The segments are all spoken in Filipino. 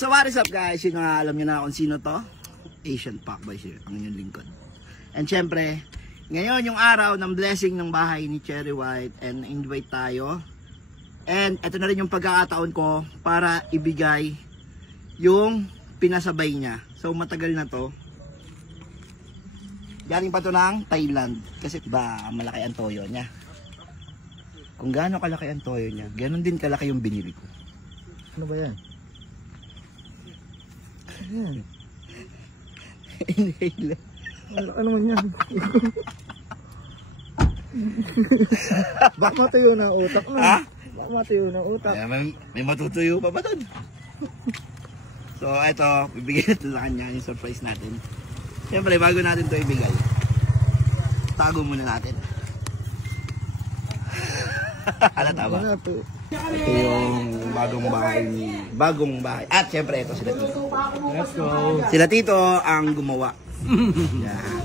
So what is up guys, yun nga, alam nyo na kung sino to. Asian Pacboy sir, ang inyong lingkod. And syempre, ngayon yung araw ng blessing ng bahay ni Cherry White, and invite tayo. And ito na rin yung pagkakataon ko para ibigay yung pinasabay niya. So matagal na to. Galing pa to ng Thailand. Kasi ba malaki ang toyo niya. Kung gaano kalaki ang toyo niya, ganon din kalaki yung binili ko. Ano ba yan? Ayan. Inhale. Ano naman yan? Baka matuyo ng utak mo. Ha? Baka matuyo ng utak. May matutuyo pa ba doon? So eto, bibigyan natin sa kanya yung surprise natin. Siyempre bago natin to ibigay, tago muna natin. Halata ba? Ito yung bagong bahay. At siyempre ito sila Tito. Let's go. Sila Tito ang gumawa. Yan.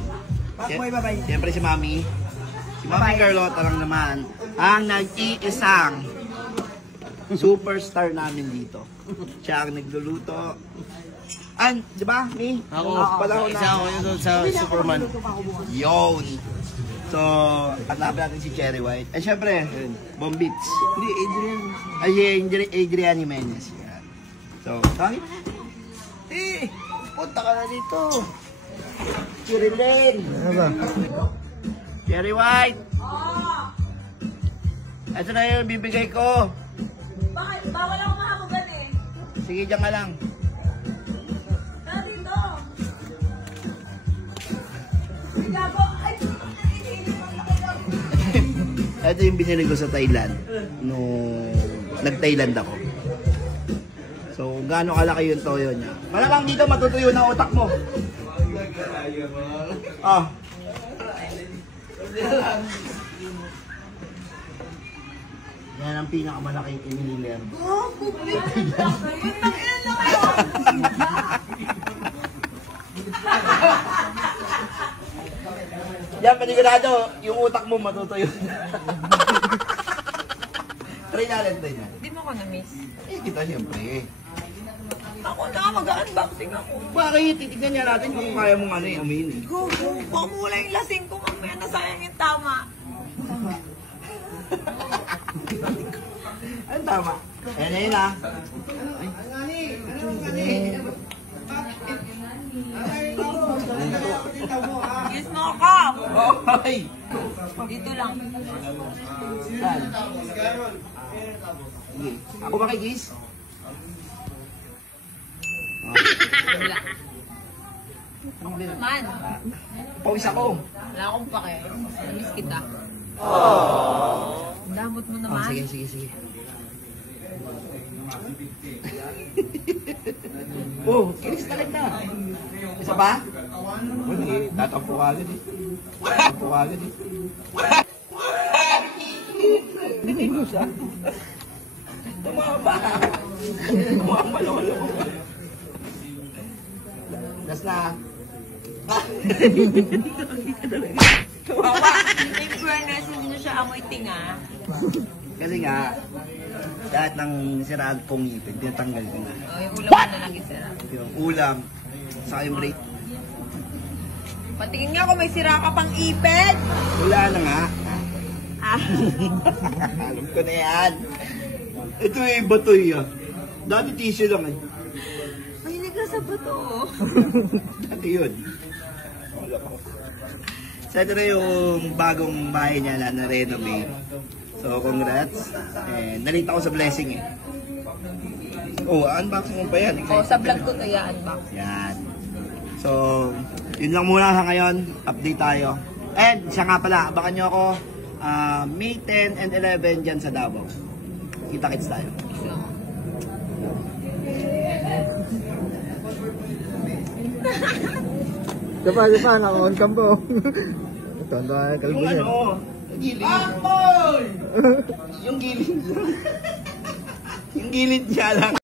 Siyempre si Mami. Si Mami Carlota lang naman ang nag-iisang superstar namin dito. Siya ang nagluluto. And, di ba, Mi? Ako, isa ako yun sa Superman. Yon. So, hanapin natin si Cherry White. And syempre, Bombits. Hindi, Adrian. Ay, si Adrian Jimenez. Yan. So, sabi mo punta ka na dito. Chirilin. Ano ba? Cherry White. Ito na yung bibigay ko. Bakit? Bawal ako mahamugan eh. Sige, dyan ka lang. Tara dito. Gago. Ay, Ito yung binili ko sa Thailand. Nung nag-Thailand ako. So, gaano kalaki yung toyo niya. Malamang dito matutuyo na utak mo. Ah. Yan ang pinakamalaking inhaler. oh, bublik. Yun lang na kayo. Yan, panigurado, yung utak mo matutuyo na. Try natin, try natin. Hindi mo ko na-miss. Eh, kita siyempre eh. Ako na, mag-unboxing ako. Bakit? Titignan niya natin kung kaya mong ano yung amin. Go, go. Baka mula yung lasing ko, mamaya nasayang yung tama. Ano tama? Ayan na yun ah. Kiss mo ako. Ay! Dito lang. Saan? Sige. Ako ba kay Giz? Wala. Man, Pawis ako. wala akong pake. Namiss kita. Damot mo naman. Sige, sige, sige. Oh, kinis na kita. Isa ba? Hindi, tatampo ka agad eh. Tatampo ka agad eh. Hindi mo siya. Tumaba. Tumaba lolo. Das na. Wawa. In fairness, hindi na siya amoy tinga. Kasi nga, lahat ng siraan kong ngipin, tinatanggal ko na. O, yung ulam mo na lang isira. Yung ulam, saka yung break. Patingin nga kung may sira ka pang ipin. Wala na nga. Ah. Alam ko na yan. Ito yung batoy ah. Dati tissue lang eh. Mahilig ka sa bato. Dati yun. Wala ko. So ito na yung bagong bahay niya na na-renovate. So congrats. And nalita ko sa blessing eh. Oh, unboxing mo pa yan. O, sa vlog ko to yan, box. Yan. So, yun lang muna sa ngayon. Update tayo. And siya nga pala, abangan nyo ako May 10 and 11 dyan sa Davao. Kita-kits tayo. Diba, naka-on cam po. Ito, ang kalbo Yung yan. ano, gilid. Yung gilid. Yung gilid niya lang.